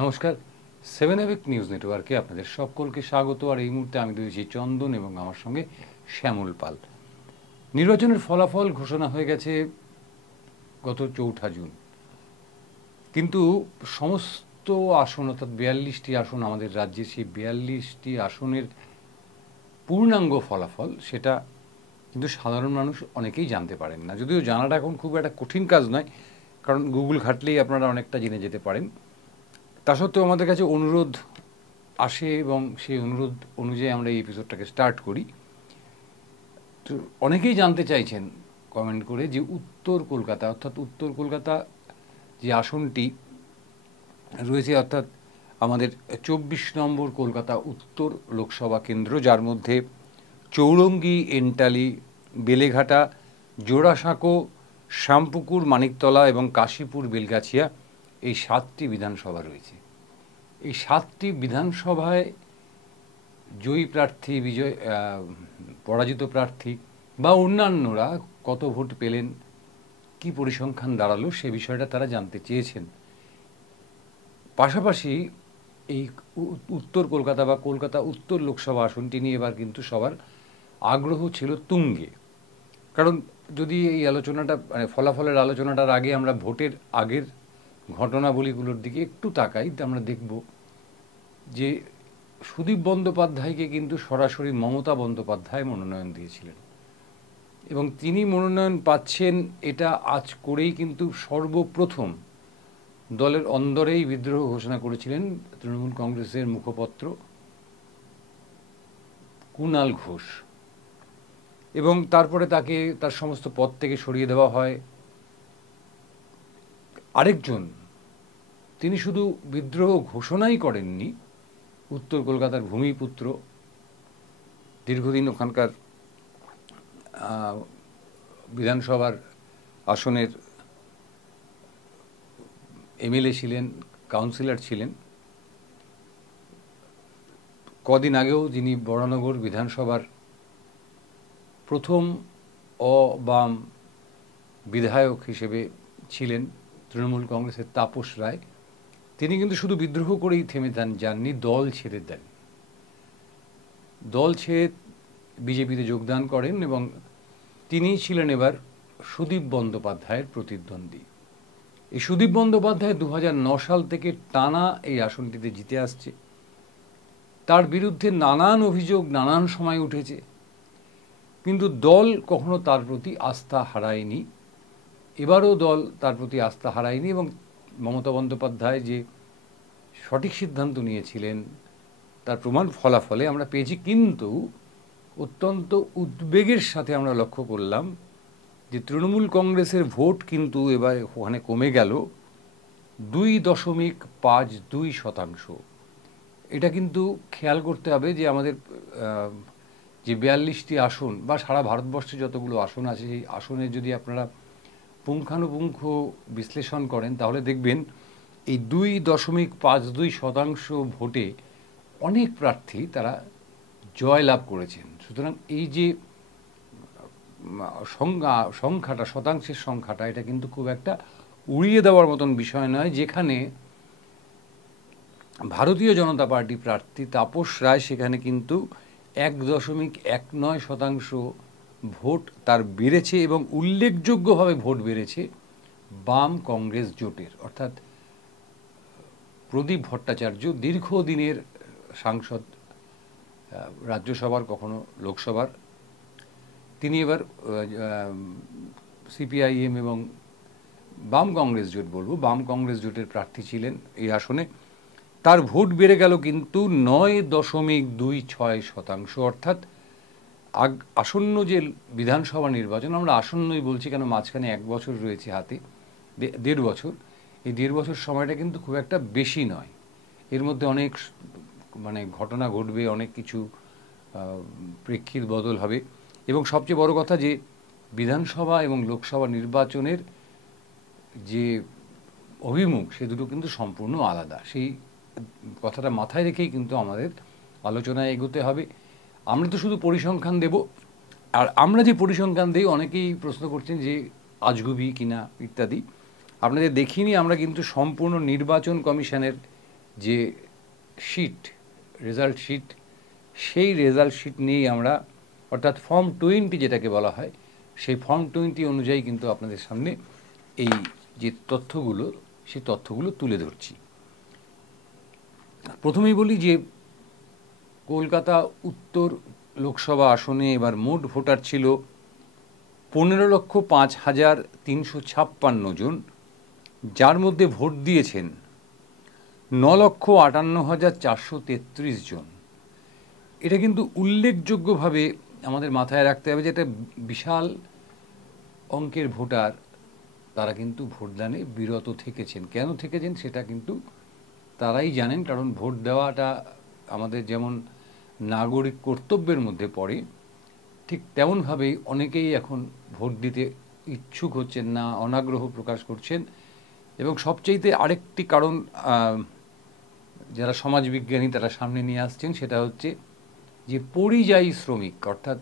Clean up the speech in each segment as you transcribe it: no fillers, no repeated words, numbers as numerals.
নমস্কার, seven এভেক news নেটওয়ার্কে আপনাদের সকলকে স্বাগত। আর এই মুহূর্তে আমি রয়েছি চন্দন এবং আমার সঙ্গে শ্যামল পাল। নির্বাচনের ফলাফল ঘোষণা হয়ে গেছে গত 4 জুন, কিন্তু সমস্ত আসন অর্থাৎ 42টি আসন আমাদের রাজ্যে, সেই 42টি আসনের পূর্ণাঙ্গ ফলাফল সেটা কিন্তু সাধারণ মানুষ অনেকেই জানতে পারেন না। যদিও জানাটা এখন খুব একটা কঠিন কাজ নয়, কারণ গুগল ঘাটলেই আপনারা অনেকটা জেনে যেতে পারেন। তা সত্ত্বেও আমাদের কাছে অনুরোধ আসে এবং সেই অনুরোধ অনুযায়ী আমরা এই এপিসোডটাকে স্টার্ট করি। তো অনেকেই জানতে চাইছেন কমেন্ট করে যে উত্তর কলকাতা, অর্থাৎ উত্তর কলকাতা যে আসনটি রয়েছে, অর্থাৎ আমাদের 24 নম্বর কলকাতা উত্তর লোকসভা কেন্দ্র, যার মধ্যে চৌরঙ্গি, এন্টালি, বেলেঘাটা, জোড়াসাঁকো, শ্যামপুকুর, মানিকতলা এবং কাশীপুর বেলগাছিয়া, এই 7টি বিধানসভা রয়েছে। এই 7টি বিধানসভায় জয়ী প্রার্থী, পরাজিত প্রার্থী বা অন্যান্যরা কত ভোট পেলেন, কি পরিসংখ্যান দাঁড়ালো, সে বিষয়টা তারা জানতে চেয়েছেন। পাশাপাশি এই উত্তর কলকাতা বা কলকাতা উত্তর লোকসভা আসনটি নিয়ে এবার কিন্তু সবার আগ্রহ ছিল তুঙ্গে। কারণ যদি এই আলোচনাটা মানে ফলাফলের আলোচনাটার আগে আমরা ভোটের আগের ঘটনাবলীগুলোর দিকে একটু তাকাই, আমরা দেখব যে সুদীপ বন্দ্যোপাধ্যায়কে কিন্তু সরাসরি মমতা বন্দ্যোপাধ্যায় মনোনয়ন দিয়েছিলেন এবং তিনি মনোনয়ন পাচ্ছেন এটা আজ করেই কিন্তু সর্বপ্রথম দলের অন্দরেই বিদ্রোহ ঘোষণা করেছিলেন তৃণমূল কংগ্রেসের মুখপত্র কুণাল ঘোষ, এবং তারপরে তাকে তার সমস্ত পদ থেকে সরিয়ে দেওয়া হয়। আরেকজন, তিনি শুধু বিদ্রোহ ঘোষণাই করেননি, উত্তর কলকাতার ভূমিপুত্র, দীর্ঘদিন ওখানকার বিধানসভার আসনের এমএলএ ছিলেন, কাউন্সিলর ছিলেন। কদিন আগেও যিনি বরানগর বিধানসভার প্রথম অবাম বিধায়ক হিসেবে ছিলেন তৃণমূল কংগ্রেসের তাপস রায়, তিনি কিন্তু শুধু বিদ্রোহ করেই থেমে যাননি, দল ছেড়ে দেন। দল ছেড়ে বিজেপিতে যোগদান করেন এবং তিনি ছিলেন এবার সুদীপ বন্দ্যোপাধ্যায়ের প্রতিদ্বন্দ্বী। এই সুদীপ বন্দ্যোপাধ্যায় 2009 সাল থেকে টানা এই আসনটিতে জিতে আসছে। তার বিরুদ্ধে নানান অভিযোগ নানান সময় উঠেছে, কিন্তু দল কখনো তার প্রতি আস্থা হারায়নি। এবারও দল তার প্রতি আস্থা হারায়নি এবং মমতা বন্দ্যোপাধ্যায় যে সঠিক সিদ্ধান্ত নিয়েছিলেন তার প্রমাণ ফলাফলে আমরা পেয়েছি। কিন্তু অত্যন্ত উদ্বেগের সাথে আমরা লক্ষ্য করলাম যে তৃণমূল কংগ্রেসের ভোট কিন্তু এবার ওখানে কমে গেল 2.52%। এটা কিন্তু খেয়াল করতে হবে যে আমাদের যে 42টি আসন বা সারা ভারতবর্ষে যতগুলো আসন আছে, সেই আসনের যদি আপনারা পুঙ্খানুপুঙ্খ বিশ্লেষণ করেন তাহলে দেখবেন এই 2.52% ভোটে অনেক প্রার্থী তারা জয়লাভ করেছেন। সুতরাং এই যে সংখ্যাটা, শতাংশের সংখ্যাটা, এটা কিন্তু খুব একটা উড়িয়ে দেওয়ার মতন বিষয় নয়। যেখানে ভারতীয় জনতা পার্টি প্রার্থী তাপস রায়, সেখানে কিন্তু 1.19% ভোট তার বেড়েছে এবং উল্লেখযোগ্যভাবে ভোট বেড়েছে বাম কংগ্রেস জোটের, অর্থাৎ প্রদীপ ভট্টাচার্য, দীর্ঘদিনের সাংসদ, রাজ্যসভার কখনো লোকসভার, তিনি এবার সিপিআইএম এবং বাম কংগ্রেস জোট, বলবো বাম কংগ্রেস জোটের প্রার্থী ছিলেন এই আসনে। তার ভোট বেড়ে গেল কিন্তু 9.26%। অর্থাৎ আসন্ন যে বিধানসভা নির্বাচন, আমরা আসন্নই বলছি কেন, মাঝখানে 1 বছর রয়েছে হাতে, 1.5 বছর। এই 1.5 বছর সময়টা কিন্তু খুব একটা বেশি নয়। এর মধ্যে অনেক ঘটনা ঘটবে, অনেক কিছু প্রেক্ষিত বদল হবে এবং সবচেয়ে বড় কথা যে বিধানসভা এবং লোকসভা নির্বাচনের যে অভিমুখ, সে দুটো কিন্তু সম্পূর্ণ আলাদা। সেই কথাটা মাথায় রেখেই কিন্তু আমাদের আলোচনায় এগোতে হবে। আমরা তো শুধু পরিসংখ্যান দেব, আর আমরা যে পরিসংখ্যান দিই অনেকেই প্রশ্ন করছেন যে আজগুবি কিনা ইত্যাদি। আপনাদের দেখিনি, আমরা কিন্তু সম্পূর্ণ নির্বাচন কমিশনের যে শিট, রেজাল্ট শিট, সেই রেজাল্ট শিট নিয়েই আমরা, অর্থাৎ ফর্ম 20 যেটাকে বলা হয়, সেই ফর্ম 20 অনুযায়ী কিন্তু আপনাদের সামনে এই যে তথ্যগুলো, সেই তথ্যগুলো তুলে ধরছি। প্রথমেই বলি যে কলকাতা উত্তর লোকসভা আসনে এবার মোট ভোটার ছিল 15,05,356 জন, যার মধ্যে ভোট দিয়েছেন 9,58,433 জন। এটা কিন্তু উল্লেখযোগ্যভাবে আমাদের মাথায় রাখতে হবে যে এটা বিশাল অঙ্কের ভোটার, তারা কিন্তু ভোটদানে বিরত থেকেছেন। কেন থেকেছেন সেটা কিন্তু তারাই জানেন, কারণ ভোট দেওয়াটা আমাদের যেমন নাগরিক কর্তব্যের মধ্যে পড়ে, ঠিক তেমনভাবেই অনেকেই এখন ভোট দিতে ইচ্ছুক হচ্ছেন না, অনাগ্রহ প্রকাশ করছেন। এবং সবচেয়েতে আরেকটি কারণ যারা সমাজবিজ্ঞানী তারা সামনে নিয়ে আসছেন, সেটা হচ্ছে যে পরিযায়ী শ্রমিক, অর্থাৎ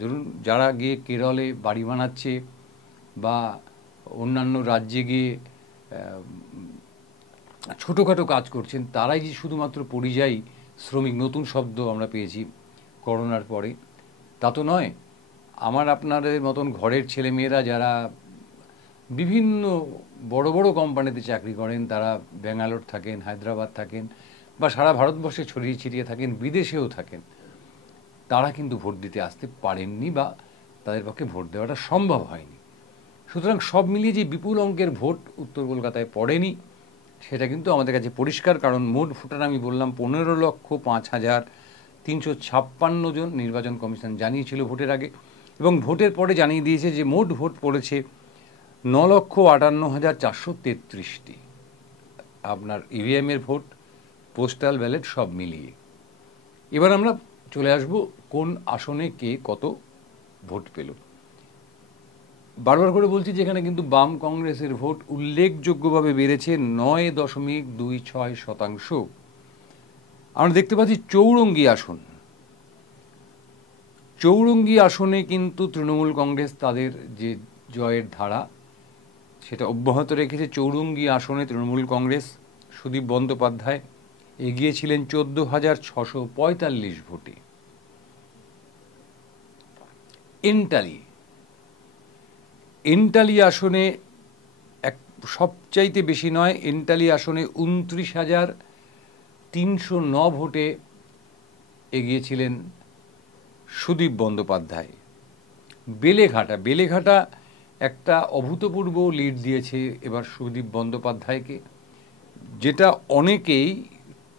ধরুন যারা গিয়ে কেরলে বাড়ি বানাচ্ছে বা অন্যান্য রাজ্যে গিয়ে ছোটোখাটো কাজ করছেন, তারাই যে শুধুমাত্র পরিযায়ী শ্রমিক, নতুন শব্দ আমরা পেয়েছি করোনার পরে, তা তো নয়। আমার আপনাদের মতন ঘরের ছেলেমেয়েরা যারা বিভিন্ন বড় বড় কোম্পানিতে চাকরি করেন, তারা ব্যাঙ্গালোর থাকেন, হায়দ্রাবাদ থাকেন, বা সারা ভারতবর্ষে ছড়িয়ে ছিটিয়ে থাকেন, বিদেশেও থাকেন, তারা কিন্তু ভোট দিতে আসতে পারেননি বা তাদের পক্ষে ভোট দেওয়াটা সম্ভব হয়নি। সুতরাং সব মিলিয়ে যে বিপুল অঙ্কের ভোট উত্তর কলকাতায় পড়েনি সেটা কিন্তু আমাদের কাছে পরিষ্কার, কারণ মোট ভোটার আমি বললাম 15,05,356 জন নির্বাচন কমিশন জানিয়েছিল ভোটের আগে, এবং ভোটের পরে জানিয়ে দিয়েছে যে মোট ভোট পড়েছে 9,58,433টি। আপনার ইভিএমের ভোট, পোস্টাল ব্যালট সব মিলিয়ে। এবার আমরা চলে আসব কোন আসনে কে কত ভোট পেল। বারবার করে বলছি যে এখানে কিন্তু বাম কংগ্রেসের ভোট উল্লেখযোগ্যভাবে বেড়েছে 9.26%। আমরা দেখতে পাচ্ছি চৌরঙ্গি আসন, চৌরঙ্গি আসনে কিন্তু তৃণমূল কংগ্রেস তাদের যে জয়ের ধারা সেটা অব্যাহত রেখেছে। চৌরঙ্গি আসনে তৃণমূল কংগ্রেস সুদীপ বন্দ্যোপাধ্যায় এগিয়েছিলেন 14,645 ভোটে। এন্টালি আসনে এক সবচাইতে বেশি নয়, এন্টালি আসনে 29,309 ভোটে এগিয়েছিলেন সুদীপ বন্দ্যোপাধ্যায়। বেলেঘাটা একটা অভূতপূর্ব লিড দিয়েছে এবার সুদীপ বন্দ্যোপাধ্যায়কে, যেটা অনেকেই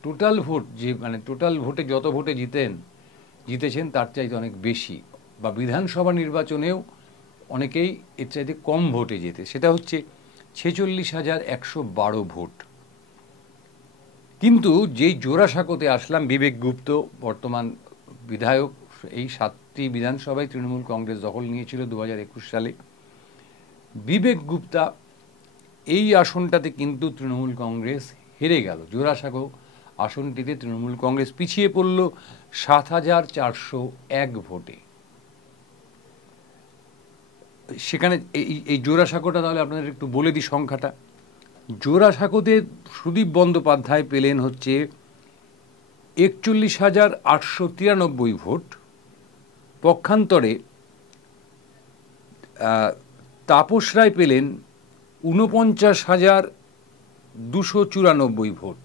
টোটাল ভোট, যে মানে টোটাল ভোটে যত ভোটে জিতেছেন তার চাইতে অনেক বেশি, বা বিধানসভা নির্বাচনেও অনেকেই এর চাইতে কম ভোটে জেতে, সেটা হচ্ছে 46,112 ভোট। কিন্তু যেই জোড়াসাঁকোতে আসলাম, বিবেক গুপ্ত বর্তমান বিধায়ক, এই 7টি বিধানসভায় তৃণমূল কংগ্রেস দখল নিয়েছিল 2021 সালে। বিবেক গুপ্তা এই আসনটাতে কিন্তু তৃণমূল কংগ্রেস হেরে গেল। জোড়াসাঁকো আসনটিতে তৃণমূল কংগ্রেস পিছিয়ে পড়ল 7,401 ভোটে। সেখানে এই জোড়াসাঁকোটা তাহলে আপনাদের একটু বলে দিই সংখ্যাটা। জোড়াসাঁকোতে সুদীপ বন্দ্যোপাধ্যায় পেলেন হচ্ছে 41,893 ভোট। পক্ষান্তরে তাপস রায় পেলেন 49,294 ভোট।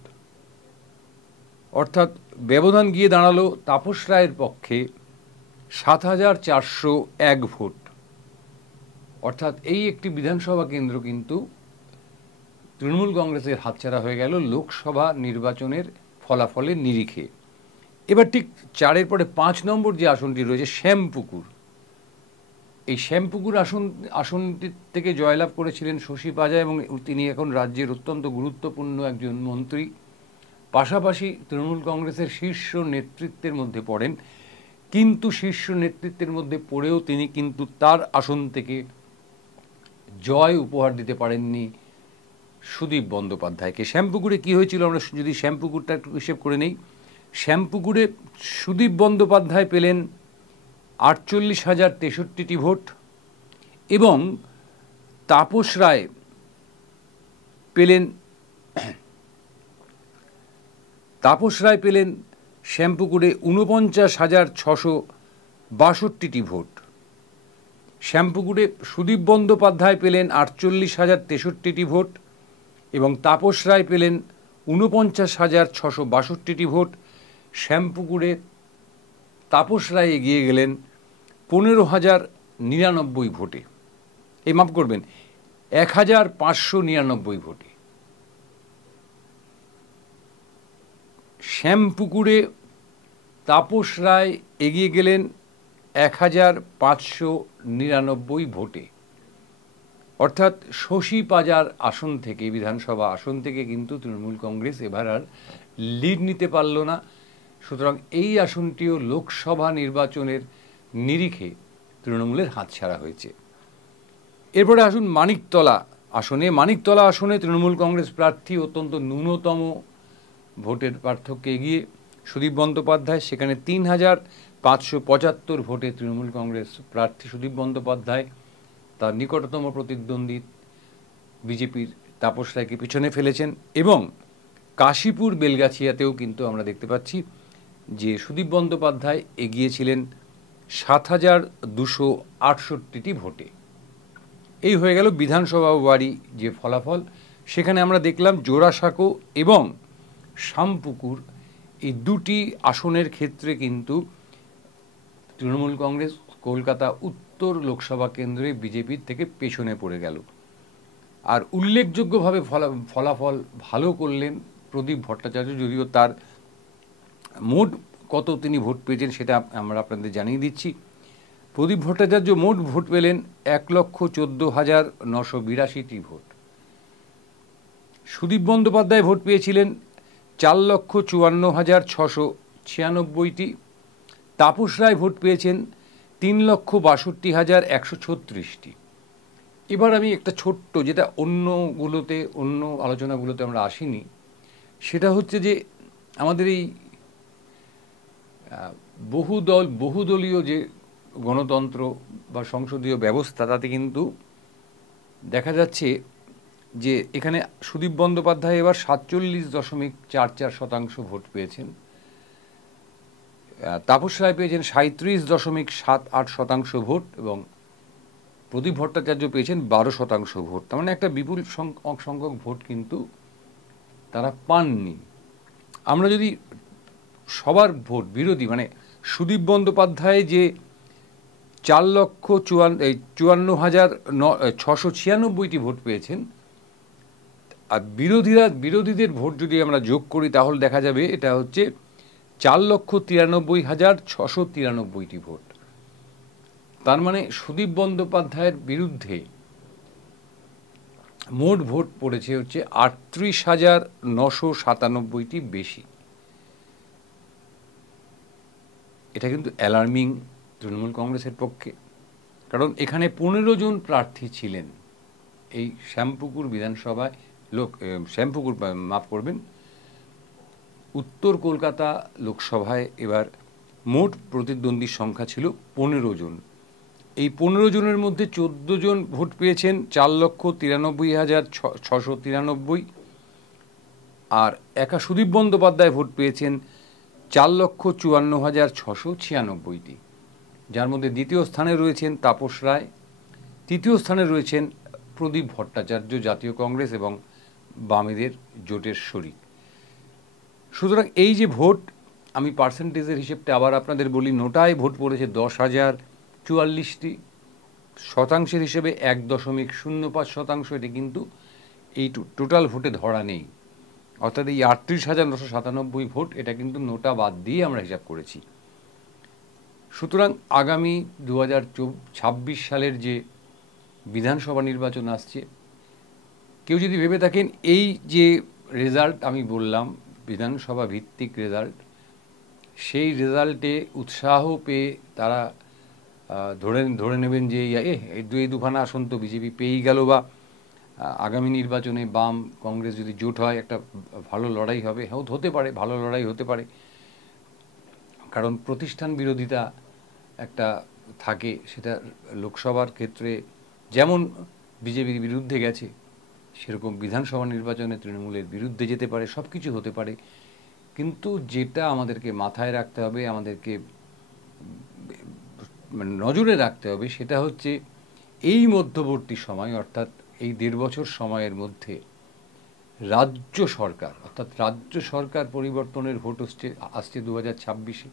অর্থাৎ ব্যবধান গিয়ে দাঁড়ালো তাপস রায়ের পক্ষে 7,401 ভোট। অর্থাৎ এই একটি বিধানসভা কেন্দ্র কিন্তু তৃণমূল কংগ্রেসের হাতছাড়া হয়ে গেল লোকসভা নির্বাচনের ফলাফলের নিরিখে। এবার ঠিক 4-এর পরে 5 নম্বর যে আসনটি রয়েছে শ্যামপুকুর, এই শ্যামপুকুর আসনটি থেকে জয়লাভ করেছিলেন শশী পাজা, এবং তিনি এখন রাজ্যের অত্যন্ত গুরুত্বপূর্ণ একজন মন্ত্রী, পাশাপাশি তৃণমূল কংগ্রেসের শীর্ষ নেতৃত্বের মধ্যে পড়েন। কিন্তু শীর্ষ নেতৃত্বের মধ্যে পড়েও তিনি কিন্তু তার আসন থেকে জয় উপহার দিতে পারেননি সুদীপ বন্দ্যোপাধ্যায়কে। শ্যামপুকুরে কি হয়েছিল আমরা যদি শ্যামপুকুরটা একটু হিসেব করে নেই। শ্যামপুকুরে সুদীপ বন্দ্যোপাধ্যায় পেলেন 48,063টি ভোট, এবং তাপস রায় পেলেন তাপস রায় পেলেন শ্যামপুকুরে 49,662টি ভোট। শ্যামপুকুরে সুদীপ বন্দ্যোপাধ্যায় পেলেন 48,063টি ভোট এবং তাপস রায় পেলেন 49,662টি ভোট। শ্যামপুকুরে তাপস রায় এগিয়ে গেলেন 15,099 ভোটে, এই মাফ করবেন 1,599 ভোটে। শ্যামপুকুরে তাপস রায় এগিয়ে গেলেন 1,599 ভোটে, অর্থাৎ শশী পাজার আসন থেকে, বিধানসভা আসন থেকে কিন্তু তৃণমূল কংগ্রেস এবার আর লিড নিতে পারল না। সুতরাং এই আসনটিও লোকসভা নির্বাচনের নিরিখে তৃণমূলের হাতছাড়া হয়েছে। এরপরে আসুন মানিকতলা আসনে। মানিকতলা আসনে তৃণমূল কংগ্রেস প্রার্থী অত্যন্ত ন্যূনতম ভোটের পার্থক্যে এগিয়ে সুদীপ বন্দ্যোপাধ্যায়। সেখানে 3,575 ভোটে তৃণমূল কংগ্রেস প্রার্থী সুদীপ বন্দ্যোপাধ্যায় তার নিকটতম প্রতিদ্বন্দ্বী বিজেপির তাপস রায়কে পিছনে ফেলেছেন। এবং কাশীপুর বেলগাছিয়াতেও কিন্তু আমরা দেখতে পাচ্ছি যে সুদীপ বন্দ্যোপাধ্যায় এগিয়েছিলেন 7,268টি ভোটে। এই হয়ে গেল বিধানসভা ওয়ারি যে ফলাফল। সেখানে আমরা দেখলাম জোড়াসাঁকো এবং শ্যামপুকুর এই দুটি আসনের ক্ষেত্রে কিন্তু তৃণমূল কংগ্রেস কলকাতা উত্তর লোকসভা কেন্দ্রে বিজেপির থেকে পেছনে পড়ে গেল। আর উল্লেখযোগ্যভাবে ফলাফল ভালো করলেন প্রদীপ ভট্টাচার্য, যদিও তার মোট কত তিনি ভোট পেয়েছেন সেটা আমরা আপনাদের জানিয়ে দিচ্ছি। প্রদীপ ভট্টাচার্য মোট ভোট পেলেন 1,14,982টি ভোট। সুদীপ বন্দ্যোপাধ্যায় ভোট পেয়েছিলেন 4,54,696টি। তাপস রায় ভোট পেয়েছেন 3,62,136টি। এবার আমি একটা ছোট্ট, যেটা অন্য আলোচনাগুলোতে আমরা আসিনি, সেটা হচ্ছে যে আমাদের এই বহুদলীয় যে গণতন্ত্র বা সংসদীয় ব্যবস্থা, তাতে কিন্তু দেখা যাচ্ছে যে এখানে সুদীপ বন্দ্যোপাধ্যায় এবার 47.44% ভোট পেয়েছেন। তাপস রায় পেয়েছেন 37.78% ভোট এবং প্রদীপ ভট্টাচার্য পেয়েছেন 12% ভোট। তার মানে একটা বিপুল সংখ্যক ভোট কিন্তু তারা পাননি। আমরা যদি সবার ভোট বিরোধী, মানে সুদীপ বন্দ্যোপাধ্যায় যে 4,54,696টি ভোট পেয়েছেন, আর বিরোধীদের ভোট যদি আমরা যোগ করি তাহলে দেখা যাবে এটা হচ্ছে 4,93,693টি ভোট। তার মানে সুদীপ বন্দ্যোপাধ্যায়ের বিরুদ্ধে মোট ভোট পড়েছে হচ্ছে 38,997টি বেশি। এটা কিন্তু অ্যালার্মিং তৃণমূল কংগ্রেসের পক্ষে, কারণ এখানে 15 জন প্রার্থী ছিলেন এই শ্যামপুকুর বিধানসভায়। উত্তর কলকাতা লোকসভায় এবার মোট প্রতিদ্বন্দ্বীর সংখ্যা ছিল 15 জন। এই 15 জনের মধ্যে 14 জন ভোট পেয়েছেন 4,93,693, আর একা সুদীপ বন্দ্যোপাধ্যায় ভোট পেয়েছেন 4,54,696টি, যার মধ্যে দ্বিতীয় স্থানে রয়েছেন তাপস রায়, তৃতীয় স্থানে রয়েছেন প্রদীপ ভট্টাচার্য জাতীয় কংগ্রেস এবং বামেদের জোটের শরিক। সুতরাং এই যে ভোট, আমি পার্সেন্টেজের হিসেবটা আবার আপনাদের বলি, নোটায় ভোট পড়েছে 10,044টি, শতাংশের হিসেবে 1.05%। এটি কিন্তু এই টোটাল ভোটে ধরা নেই, অর্থাৎ এই 38,997 ভোট, এটা কিন্তু নোটা বাদ দিয়ে আমরা হিসাব করেছি। সুতরাং আগামী 2026 সালের যে বিধানসভা নির্বাচন আসছে, কেউ যদি ভেবে থাকেন এই যে রেজাল্ট আমি বললাম বিধানসভা ভিত্তিক রেজাল্ট, সেই রেজাল্টে উৎসাহ পেয়ে তারা ধরে নেবেন যে এই দুখানা আসন তো বিজেপি পেয়েই গেল, বা আগামী নির্বাচনে বাম কংগ্রেস যদি জোট হয় একটা ভালো লড়াই হবে, হতে পারে, ভালো লড়াই হতে পারে, কারণ প্রতিষ্ঠান বিরোধিতা একটা থাকে, সেটা লোকসভার ক্ষেত্রে যেমন বিজেপির বিরুদ্ধে গেছে, সেরকম বিধানসভা নির্বাচনে তৃণমূলের বিরুদ্ধে যেতে পারে, সব কিছু হতে পারে। কিন্তু যেটা আমাদেরকে মাথায় রাখতে হবে, আমাদেরকে মানে নজরে রাখতে হবে, সেটা হচ্ছে এই মধ্যবর্তী সময় অর্থাৎ এই 1.5 বছর সময়ের মধ্যে রাজ্য সরকার অর্থাৎ রাজ্য সরকার পরিবর্তনের ভোট আসছে 2026-এ,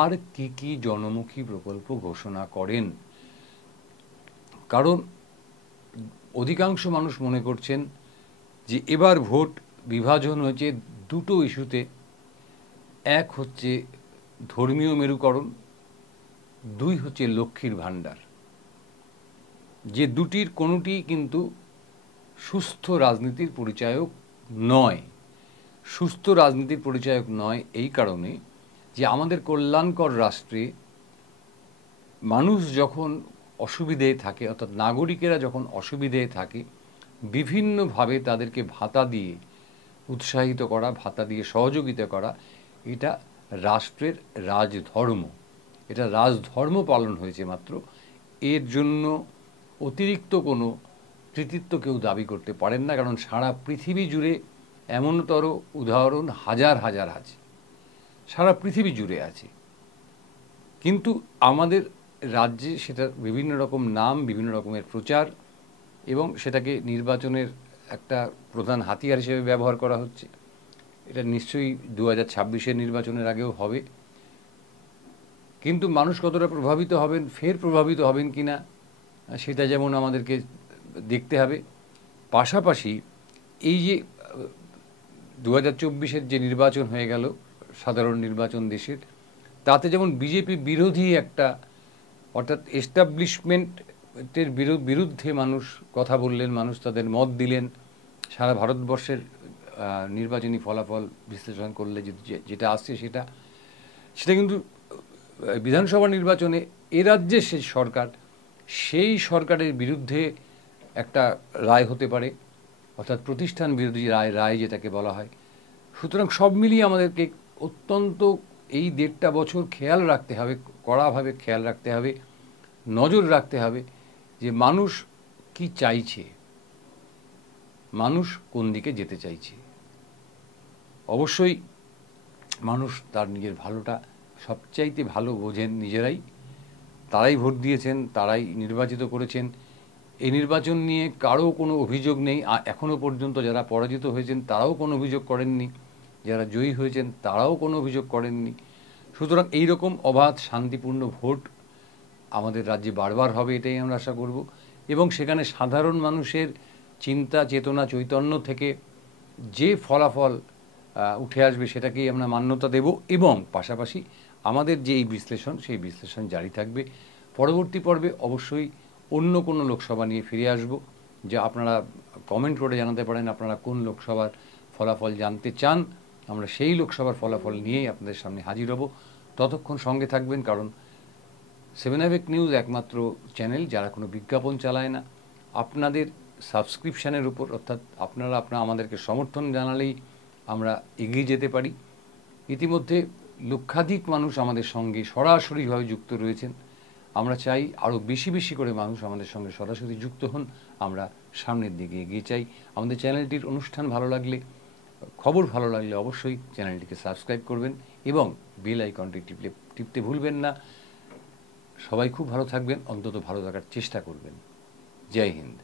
আর কি কি জনমুখী প্রকল্প ঘোষণা করেন। কারণ অধিকাংশ মানুষ মনে করছেন যে এবার ভোট বিভাজন হয়েছে দুটো ইস্যুতে। এক হচ্ছে ধর্মীয় মেরুকরণ, দুই হচ্ছে লক্ষ্মীর ভাণ্ডার, যে দুটির কোনোটি কিন্তু সুস্থ রাজনীতির পরিচায়ক নয়। সুস্থ রাজনীতির পরিচায়ক নয় এই কারণে যে আমাদের কল্যাণকর রাষ্ট্রে মানুষ যখন অসুবিধেয় থাকে, অর্থাৎ নাগরিকেরা যখন অসুবিধেয় থাকে, বিভিন্নভাবে তাদেরকে ভাতা দিয়ে উৎসাহিত করা, ভাতা দিয়ে সহযোগিতা করা, এটা রাষ্ট্রের রাজধর্ম। এটা রাজধর্ম পালন হয়েছে মাত্র। এর জন্য অতিরিক্ত কোনো কৃতিত্ব কেউ দাবি করতে পারেন না, কারণ সারা পৃথিবী জুড়ে এমনতর উদাহরণ হাজার হাজার আছে, সারা পৃথিবী জুড়ে আছে। কিন্তু আমাদের রাজ্যে সেটার বিভিন্ন রকম নাম, বিভিন্ন রকমের প্রচার, এবং সেটাকে নির্বাচনের একটা প্রধান হাতিয়ার হিসেবে ব্যবহার করা হচ্ছে। এটা নিশ্চয়ই 2026-এর নির্বাচনের আগেও হবে। কিন্তু মানুষ কতটা প্রভাবিত হবেন, ফের প্রভাবিত হবেন কি না, সেটা যেমন আমাদেরকে দেখতে হবে। পাশাপাশি এই যে 2024-এর যে নির্বাচন হয়ে গেল, সাধারণ নির্বাচন দেশের, তাতে যেমন বিজেপি বিরোধী একটা, অর্থাৎ এস্টাবলিশমেন্টের বিরুদ্ধে মানুষ কথা বললেন, মানুষ তাদের মত দিলেন। সারা ভারতবর্ষের নির্বাচনী ফলাফল বিশ্লেষণ করলে যেটা আসছে সেটা কিন্তু বিধানসভা নির্বাচনে এ রাজ্যের সেই সরকার, সেই সরকারের বিরুদ্ধে একটা রায় হতে পারে, অর্থাৎ প্রতিষ্ঠান বিরোধী রায় যেটাকে বলা হয়। সুতরাং সব মিলিয়ে আমাদেরকে অত্যন্ত এই 1.5 বছর খেয়াল রাখতে হবে, কড়াভাবে খেয়াল রাখতে হবে, নজর রাখতে হবে যে মানুষ কি চাইছে, মানুষ কোন দিকে যেতে চাইছে। অবশ্যই মানুষ তার নিজের ভালোটা সবচাইতে ভালো বোঝেন নিজেরাই। তারাই ভোট দিয়েছেন, তারাই নির্বাচিত করেছেন। এই নির্বাচন নিয়ে কারও কোনো অভিযোগ নেই। এখনও পর্যন্ত যারা পরাজিত হয়েছেন তারাও কোনো অভিযোগ করেননি, যারা জয়ী হয়েছেন তারাও কোনো অভিযোগ করেননি। সুতরাং এই রকম অবাধ শান্তিপূর্ণ ভোট আমাদের রাজ্যে বারবার হবে, এটাই আমরা আশা করব। এবং সেখানে সাধারণ মানুষের চিন্তা, চেতনা, চৈতন্য থেকে যে ফলাফল উঠে আসবে সেটাকেই আমরা মান্যতা দেব। এবং পাশাপাশি আমাদের যে এই বিশ্লেষণ, সেই বিশ্লেষণ জারি থাকবে। পরবর্তী পর্বে অবশ্যই অন্য কোনো লোকসভা নিয়ে ফিরে আসব, যা আপনারা কমেন্ট করে জানাতে পারেন আপনারা কোন লোকসভার ফলাফল জানতে চান। আমরা সেই লোকসভার ফলাফল নিয়েই আপনাদের সামনে হাজির হব। ততক্ষণ সঙ্গে থাকবেন, কারণ 7 অ্যাভেক নিউজ একমাত্র চ্যানেল যারা কোনো বিজ্ঞাপন চালায় না। আপনাদের সাবস্ক্রিপশানের উপর, অর্থাৎ আপনারা আমাদেরকে সমর্থন জানালেই আমরা এগিয়ে যেতে পারি। ইতিমধ্যে লক্ষাধিক মানুষ আমাদের সঙ্গে সরাসরিভাবে যুক্ত রয়েছেন। আমরা চাই আরও বেশি বেশি করে মানুষ আমাদের সঙ্গে সরাসরি যুক্ত হন, আমরা সামনের দিকে এগিয়ে চাই। আমাদের চ্যানেলটির অনুষ্ঠান ভালো লাগলে, খবর ভালো লাগলে অবশ্যই চ্যানেলটিকে সাবস্ক্রাইব করবেন এবং বেল আইকনটি টিপতে ভুলবেন না। সবাই খুব ভালো থাকবেন, অন্তত ভালো থাকার চেষ্টা করবেন। জয় হিন্দ।